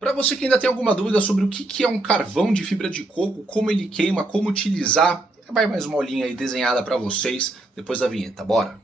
Para você que ainda tem alguma dúvida sobre o que é um carvão de fibra de coco, como ele queima, como utilizar, vai mais uma aulinha aí desenhada para vocês depois da vinheta, bora!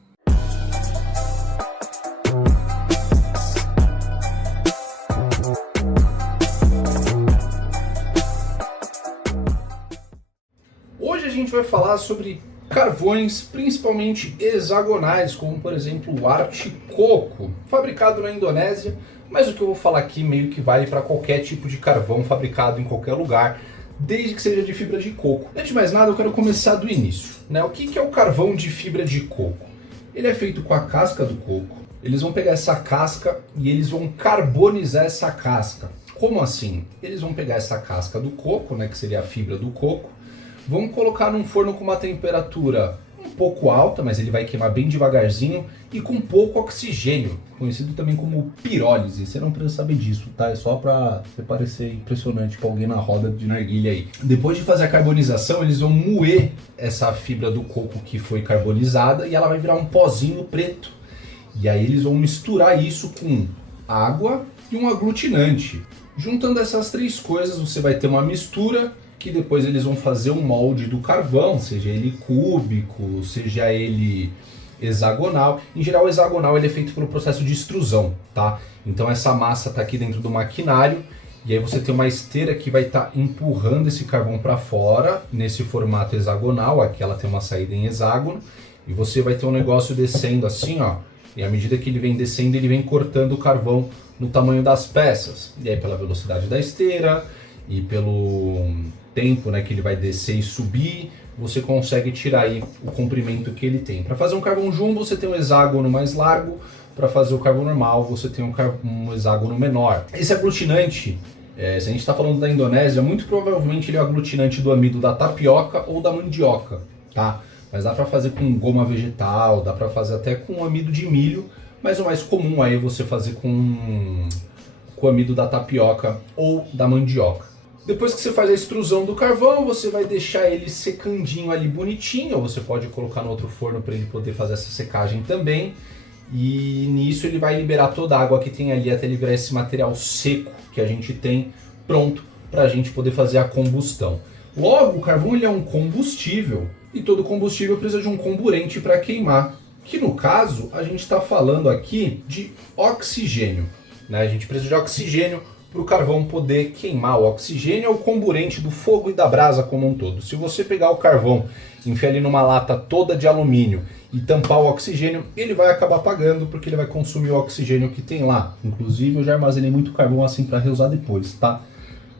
Hoje a gente vai falar sobre carvões, principalmente hexagonais, como por exemplo o arte coco, fabricado na Indonésia, mas o que eu vou falar aqui meio que vale para qualquer tipo de carvão fabricado em qualquer lugar, desde que seja de fibra de coco. Antes de mais nada, eu quero começar do início, né? O que é o carvão de fibra de coco? Ele é feito com a casca do coco. Eles vão pegar essa casca e eles vão carbonizar essa casca. Como assim? Eles vão pegar essa casca do coco, né, que seria a fibra do coco, vão colocar num forno com uma temperatura um pouco alta, mas ele vai queimar bem devagarzinho e com pouco oxigênio, conhecido também como pirólise. Você não precisa saber disso, tá? É só pra parecer impressionante pra alguém na roda de narguilha aí. Depois de fazer a carbonização, eles vão moer essa fibra do coco que foi carbonizada e ela vai virar um pozinho preto. E aí eles vão misturar isso com água e um aglutinante. Juntando essas três coisas, você vai ter uma mistura que depois eles vão fazer um molde do carvão, seja ele cúbico, seja ele hexagonal. Em geral, o hexagonal ele é feito pelo processo de extrusão, tá? Então essa massa está aqui dentro do maquinário e aí você tem uma esteira que vai estar empurrando esse carvão para fora nesse formato hexagonal. Aqui ela tem uma saída em hexágono e você vai ter um negócio descendo assim, ó. E à medida que ele vem descendo, ele vem cortando o carvão no tamanho das peças. E aí pela velocidade da esteira e pelo tempo, né, que ele vai descer e subir, você consegue tirar aí o comprimento que ele tem. Para fazer um carvão jumbo, você tem um hexágono mais largo. Para fazer o carvão normal, você tem um hexágono menor. Esse aglutinante, se a gente está falando da Indonésia, muito provavelmente ele é o aglutinante do amido da tapioca ou da mandioca, tá? Mas dá para fazer com goma vegetal, dá para fazer até com amido de milho, mas o mais comum aí é você fazer com o amido da tapioca ou da mandioca. Depois que você faz a extrusão do carvão, você vai deixar ele secandinho ali bonitinho, ou você pode colocar no outro forno para ele poder fazer essa secagem também. E nisso ele vai liberar toda a água que tem ali até ele virar esse material seco que a gente tem pronto para a gente poder fazer a combustão. Logo, o carvão ele é um combustível e todo combustível precisa de um comburente para queimar, que no caso a gente está falando aqui de oxigênio, né? A gente precisa de oxigênio para o carvão poder queimar. O oxigênio é o comburente do fogo e da brasa como um todo. Se você pegar o carvão, enfiar ele numa lata toda de alumínio e tampar o oxigênio, ele vai acabar apagando porque ele vai consumir o oxigênio que tem lá. Inclusive eu já armazenei muito carvão assim para reusar depois, tá?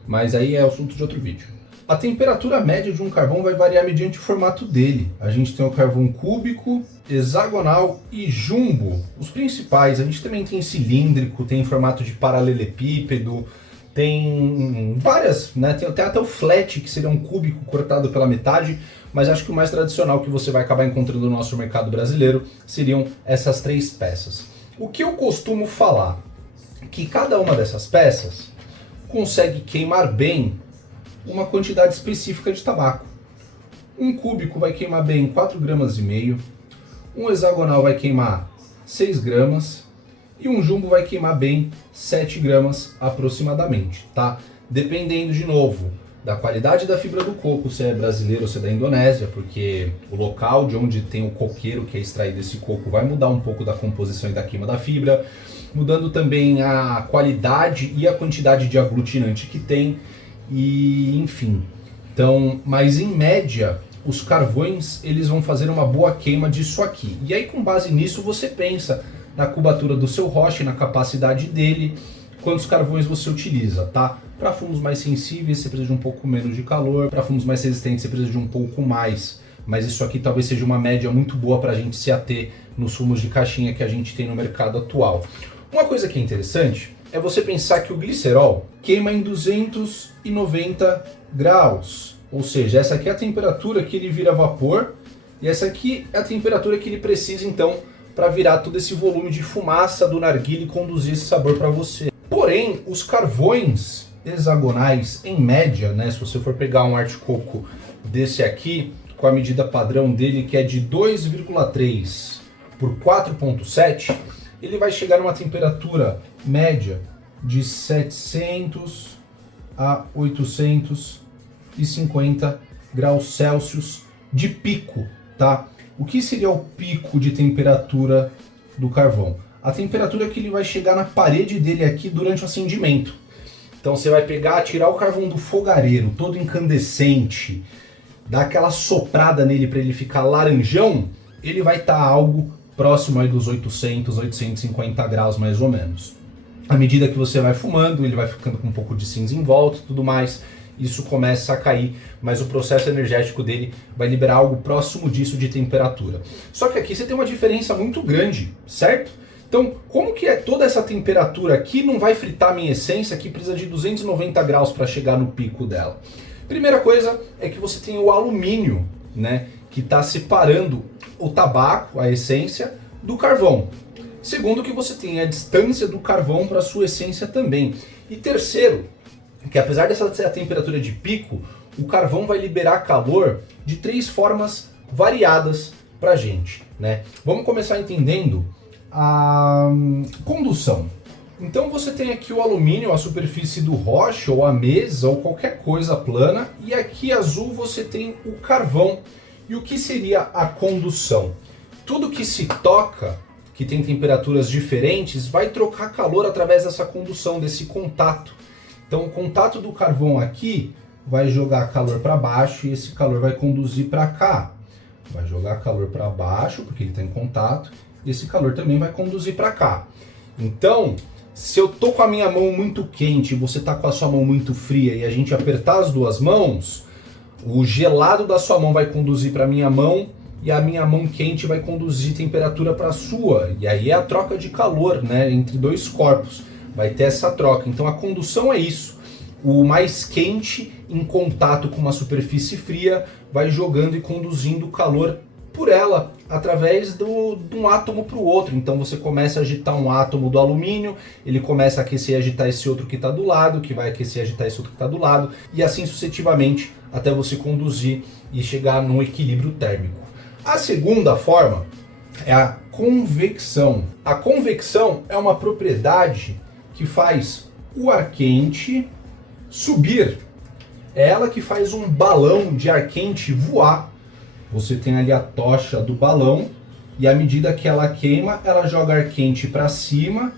Mas aí é assunto de outro vídeo. A temperatura média de um carvão vai variar mediante o formato dele. A gente tem o carvão cúbico, hexagonal e jumbo. Os principais, a gente também tem cilíndrico, tem em formato de paralelepípedo, tem várias, né? Tem até o flat, que seria um cúbico cortado pela metade, mas acho que o mais tradicional que você vai acabar encontrando no nosso mercado brasileiro seriam essas três peças. O que eu costumo falar? Que cada uma dessas peças consegue queimar bem uma quantidade específica de tabaco. Um cúbico vai queimar bem 4,5 gramas, um hexagonal vai queimar 6 gramas e um jumbo vai queimar bem 7 gramas aproximadamente, tá? Dependendo, de novo, da qualidade da fibra do coco, se é brasileiro ou se é da Indonésia, porque o local de onde tem o coqueiro que é extraído esse coco vai mudar um pouco da composição e da queima da fibra, mudando também a qualidade e a quantidade de aglutinante que tem. E enfim, então, mas em média os carvões eles vão fazer uma boa queima disso aqui. E aí com base nisso você pensa na cubatura do seu roche, na capacidade dele, quantos carvões você utiliza, tá? Para fumos mais sensíveis você precisa de um pouco menos de calor, para fumos mais resistentes você precisa de um pouco mais. Mas isso aqui talvez seja uma média muito boa para a gente se ater nos fumos de caixinha que a gente tem no mercado atual. Uma coisa que é interessante é você pensar que o glicerol queima em 290 graus. Ou seja, essa aqui é a temperatura que ele vira vapor e essa aqui é a temperatura que ele precisa então para virar todo esse volume de fumaça do narguilé e conduzir esse sabor para você. Porém, os carvões hexagonais, em média, né, se você for pegar um arte coco desse aqui, com a medida padrão dele que é de 2,3 por 4,7, ele vai chegar numa temperatura média de 700 a 850 graus Celsius de pico, tá? O que seria o pico de temperatura do carvão? A temperatura que ele vai chegar na parede dele aqui durante o acendimento. Então você vai pegar, tirar o carvão do fogareiro, todo incandescente, dar aquela soprada nele para ele ficar laranjão, ele vai estar algo próximo aí dos 800, 850 graus mais ou menos. À medida que você vai fumando, ele vai ficando com um pouco de cinza em volta e tudo mais, isso começa a cair, mas o processo energético dele vai liberar algo próximo disso de temperatura. Só que aqui você tem uma diferença muito grande, certo? Então, como que é toda essa temperatura aqui não vai fritar a minha essência, que precisa de 290 graus para chegar no pico dela? Primeira coisa é que você tem o alumínio, né, que está separando o tabaco, a essência, do carvão. Segundo, que você tem a distância do carvão para a sua essência também. E terceiro, que apesar dessa temperatura de pico, o carvão vai liberar calor de 3 formas variadas para a gente, né? Vamos começar entendendo a condução. Então você tem aqui o alumínio, a superfície do roche, ou a mesa, ou qualquer coisa plana, e aqui azul você tem o carvão. E o que seria a condução? Tudo que se toca, que tem temperaturas diferentes, vai trocar calor através dessa condução, desse contato. Então o contato do carvão aqui vai jogar calor para baixo e esse calor vai conduzir para cá. Vai jogar calor para baixo, porque ele está em contato, e esse calor também vai conduzir para cá. Então, se eu tô com a minha mão muito quente e você tá com a sua mão muito fria e a gente apertar as duas mãos, o gelado da sua mão vai conduzir para a minha mão e a minha mão quente vai conduzir temperatura para a sua. E aí é a troca de calor, né, entre dois corpos. Vai ter essa troca. Então a condução é isso. O mais quente em contato com uma superfície fria vai jogando e conduzindo o calor por ela, através de um átomo para o outro. Então você começa a agitar um átomo do alumínio, ele começa a aquecer e agitar esse outro que está do lado, que vai aquecer e agitar esse outro que está do lado, e assim sucessivamente, até você conduzir e chegar num equilíbrio térmico. A segunda forma é a convecção. A convecção é uma propriedade que faz o ar quente subir. É ela que faz um balão de ar quente voar. Você tem ali a tocha do balão e à medida que ela queima, ela joga ar quente para cima.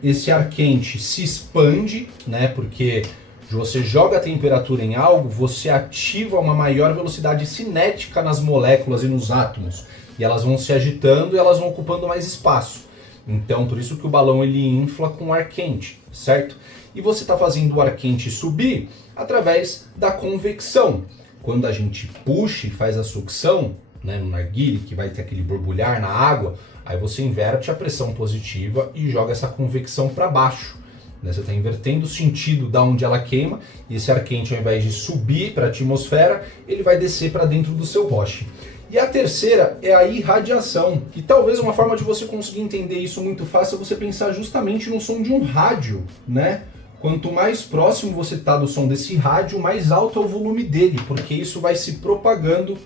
Esse ar quente se expande, né? Porque você joga a temperatura em algo, você ativa uma maior velocidade cinética nas moléculas e nos átomos. E elas vão se agitando e elas vão ocupando mais espaço. Então, por isso que o balão ele infla com ar quente, certo? E você está fazendo o ar quente subir através da convecção. Quando a gente puxa e faz a sucção, né, no narguilé, que vai ter aquele borbulhar na água, aí você inverte a pressão positiva e joga essa convecção para baixo. Né? Você está invertendo o sentido da onde ela queima, e esse ar quente, ao invés de subir para a atmosfera, ele vai descer para dentro do seu roche. E a terceira é a irradiação, que talvez uma forma de você conseguir entender isso muito fácil é você pensar justamente no som de um rádio, né? Quanto mais próximo você está do som desse rádio, mais alto é o volume dele, porque isso vai se propagando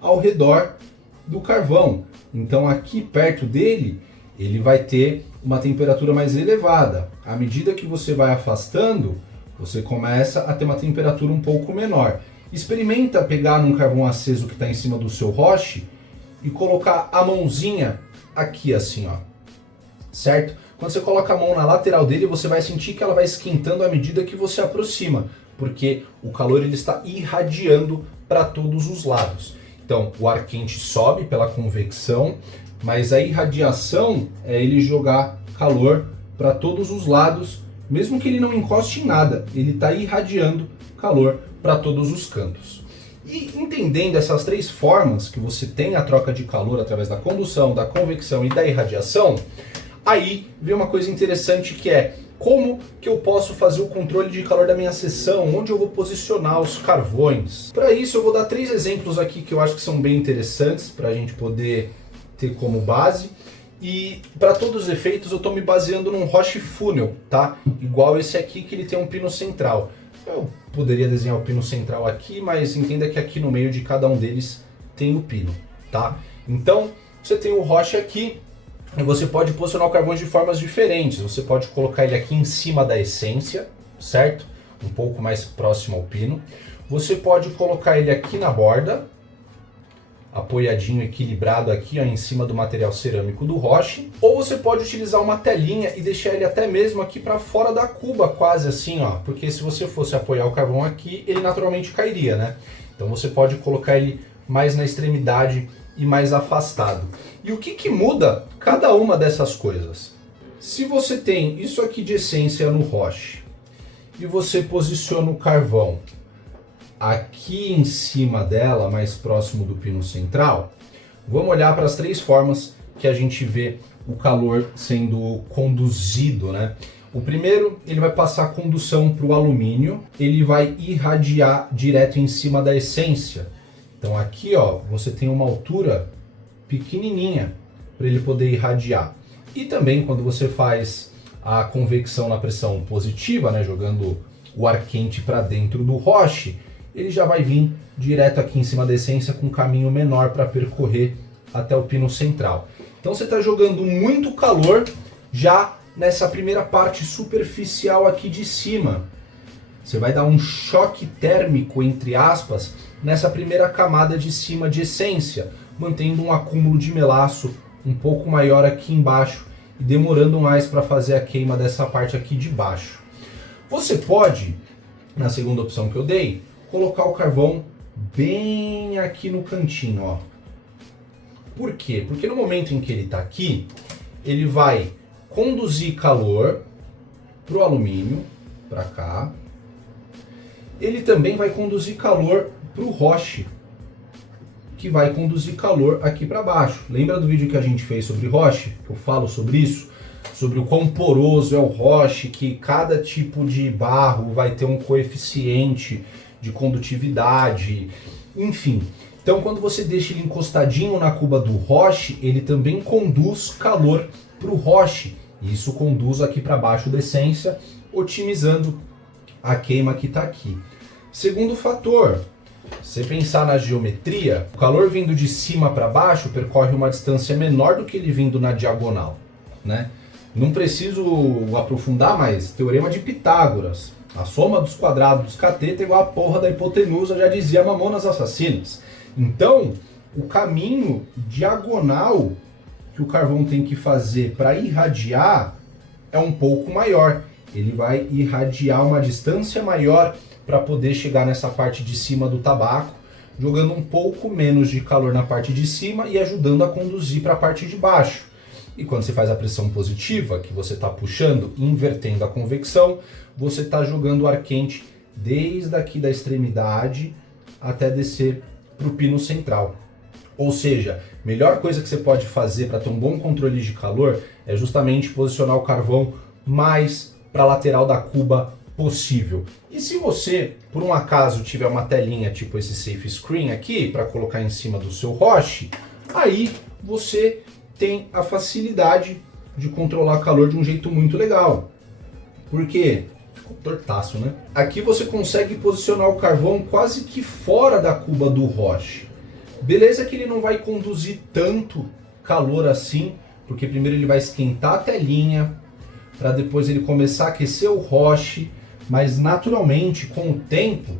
ao redor do carvão. Então aqui perto dele, ele vai ter uma temperatura mais elevada. À medida que você vai afastando, você começa a ter uma temperatura um pouco menor. Experimenta pegar num carvão aceso que está em cima do seu roche e colocar a mãozinha aqui assim, ó, certo? Quando você coloca a mão na lateral dele, você vai sentir que ela vai esquentando à medida que você aproxima, porque o calor ele está irradiando para todos os lados. Então, o ar quente sobe pela convecção, mas a irradiação é ele jogar calor para todos os lados, mesmo que ele não encoste em nada, ele está irradiando calor para todos os cantos. E entendendo essas três formas que você tem a troca de calor através da condução, da convecção e da irradiação, aí vem uma coisa interessante que é como que eu posso fazer o controle de calor da minha seção, onde eu vou posicionar os carvões. Para isso eu vou dar 3 exemplos aqui que eu acho que são bem interessantes para a gente poder ter como base. E para todos os efeitos eu estou me baseando num roche funnel, tá? Igual esse aqui que ele tem um pino central. Eu poderia desenhar o pino central aqui, mas entenda que aqui no meio de cada um deles tem o pino, tá? Então você tem o roche aqui. E você pode posicionar o carvão de formas diferentes. Você pode colocar ele aqui em cima da essência, certo? Um pouco mais próximo ao pino. Você pode colocar ele aqui na borda, apoiadinho, equilibrado aqui, ó, em cima do material cerâmico do roche. Ou você pode utilizar uma telinha e deixar ele até mesmo aqui para fora da cuba, quase assim, ó. Porque se você fosse apoiar o carvão aqui, ele naturalmente cairia, né? Então você pode colocar ele mais na extremidade e mais afastado. E o que muda cada uma dessas coisas? Se você tem isso aqui de essência no roche e você posiciona o carvão aqui em cima dela, mais próximo do pino central, vamos olhar para as 3 formas que a gente vê o calor sendo conduzido, né? O primeiro, ele vai passar a condução para o alumínio, ele vai irradiar direto em cima da essência. Então aqui, ó, você tem uma altura pequenininha para ele poder irradiar. E também quando você faz a convecção na pressão positiva, né, jogando o ar quente para dentro do roche, ele já vai vir direto aqui em cima da essência com um caminho menor para percorrer até o pino central. Então você está jogando muito calor já nessa primeira parte superficial aqui de cima. Você vai dar um choque térmico, entre aspas, nessa primeira camada de cima de essência, mantendo um acúmulo de melaço um pouco maior aqui embaixo e demorando mais para fazer a queima dessa parte aqui de baixo. Você pode, na segunda opção que eu dei, colocar o carvão bem aqui no cantinho, ó. Por quê? Porque no momento em que ele está aqui, ele vai conduzir calor para o alumínio, para cá. Ele também vai conduzir calor para o roche, que vai conduzir calor aqui para baixo. Lembra do vídeo que a gente fez sobre roche? Eu falo sobre isso, sobre o quão poroso é o roche, que cada tipo de barro vai ter um coeficiente de condutividade, enfim. Então quando você deixa ele encostadinho na cuba do roche, ele também conduz calor para o roche. E isso conduz aqui para baixo da essência, otimizando a queima que está aqui. Segundo fator, se você pensar na geometria, o calor vindo de cima para baixo percorre uma distância menor do que ele vindo na diagonal, né? Não preciso aprofundar mais, teorema de Pitágoras. A soma dos quadrados dos catetos é igual a porra da hipotenusa, já dizia Mamonas Assassinas. Então, o caminho diagonal que o carvão tem que fazer para irradiar é um pouco maior. Ele vai irradiar uma distância maior para poder chegar nessa parte de cima do tabaco, jogando um pouco menos de calor na parte de cima e ajudando a conduzir para a parte de baixo. E quando você faz a pressão positiva, que você está puxando, invertendo a convecção, você está jogando o ar quente desde aqui da extremidade até descer para o pino central. Ou seja, a melhor coisa que você pode fazer para ter um bom controle de calor é justamente posicionar o carvão mais para a lateral da cuba possível. E se você, por um acaso, tiver uma telinha tipo esse Safe Screen aqui, para colocar em cima do seu roche, aí você tem a facilidade de controlar calor de um jeito muito legal. Por quê? Ficou tortaço, né? Aqui você consegue posicionar o carvão quase que fora da cuba do roche. Beleza que ele não vai conduzir tanto calor assim, porque primeiro ele vai esquentar a telinha, para depois ele começar a aquecer o roche, mas naturalmente, com o tempo,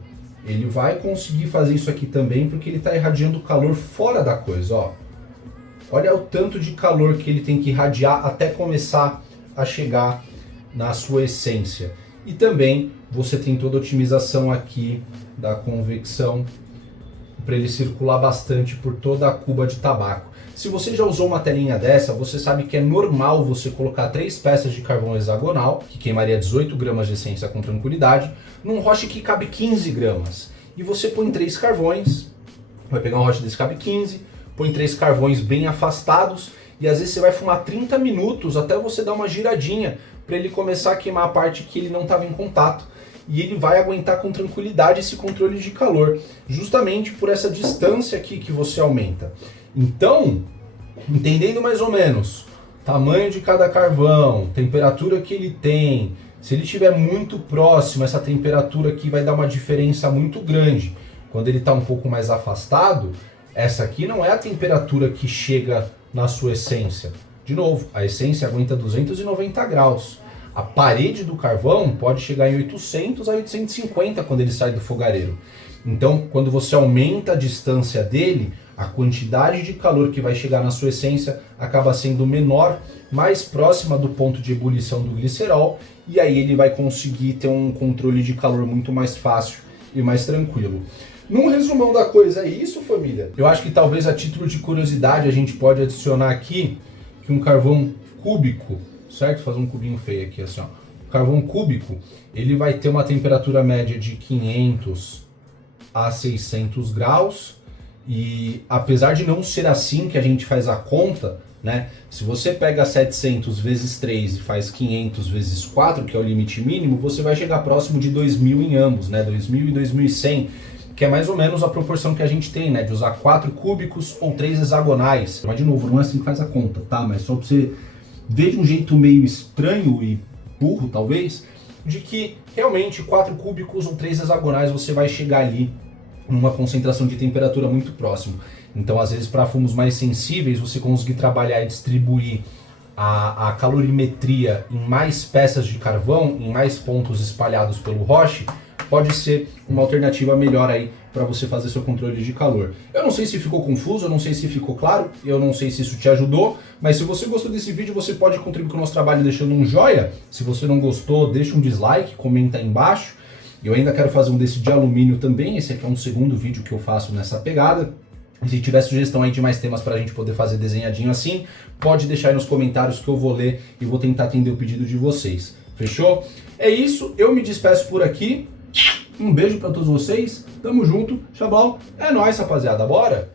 ele vai conseguir fazer isso aqui também, porque ele está irradiando calor fora da coisa, ó. Olha o tanto de calor que ele tem que irradiar até começar a chegar na sua essência. E também você tem toda a otimização aqui da convecção para ele circular bastante por toda a cuba de tabaco. Se você já usou uma telinha dessa, você sabe que é normal você colocar 3 peças de carvão hexagonal, que queimaria 18 gramas de essência com tranquilidade, num roche que cabe 15 gramas. E você põe 3 carvões, vai pegar um roche desse que cabe 15, põe 3 carvões bem afastados, e às vezes você vai fumar 30 minutos até você dar uma giradinha para ele começar a queimar a parte que ele não estava em contato. E ele vai aguentar com tranquilidade esse controle de calor, justamente por essa distância aqui que você aumenta. Então, entendendo mais ou menos tamanho de cada carvão, temperatura que ele tem, se ele estiver muito próximo, essa temperatura aqui vai dar uma diferença muito grande. Quando ele está um pouco mais afastado, essa aqui não é a temperatura que chega na sua essência. De novo, a essência aguenta 290 graus. A parede do carvão pode chegar em 800 a 850 quando ele sai do fogareiro. Então, quando você aumenta a distância dele, a quantidade de calor que vai chegar na sua essência acaba sendo menor, mais próxima do ponto de ebulição do glicerol, e aí ele vai conseguir ter um controle de calor muito mais fácil e mais tranquilo. Num resumão da coisa é isso, família. Eu acho que talvez a título de curiosidade a gente pode adicionar aqui que um carvão cúbico, certo? Fazer um cubinho feio aqui assim, ó. O carvão cúbico, ele vai ter uma temperatura média de 500 a 600 graus, e apesar de não ser assim que a gente faz a conta, né? Se você pega 700 vezes 3 e faz 500 vezes 4, que é o limite mínimo, você vai chegar próximo de 2000 em ambos, né? 2000 e 2100, que é mais ou menos a proporção que a gente tem, né? De usar 4 cúbicos ou 3 hexagonais. Mas de novo, não é assim que faz a conta, tá? Mas só pra você ver de um jeito meio estranho e burro, talvez, de que realmente 4 cúbicos ou 3 hexagonais você vai chegar ali numa concentração de temperatura muito próxima. Então, às vezes, para fumos mais sensíveis, você conseguir trabalhar e distribuir a calorimetria em mais peças de carvão, em mais pontos espalhados pelo roche, pode ser uma alternativa melhor aí para você fazer seu controle de calor. Eu não sei se ficou confuso, eu não sei se ficou claro, eu não sei se isso te ajudou, mas se você gostou desse vídeo, você pode contribuir com o nosso trabalho deixando um joinha. Se você não gostou, deixa um dislike, comenta aí embaixo. Eu ainda quero fazer um desse de alumínio também, esse aqui é um segundo vídeo que eu faço nessa pegada. E se tiver sugestão aí de mais temas pra gente poder fazer desenhadinho assim, pode deixar aí nos comentários que eu vou ler e vou tentar atender o pedido de vocês. Fechou? É isso, eu me despeço por aqui. Um beijo pra todos vocês, tamo junto, Xablau, é nóis, rapaziada, bora?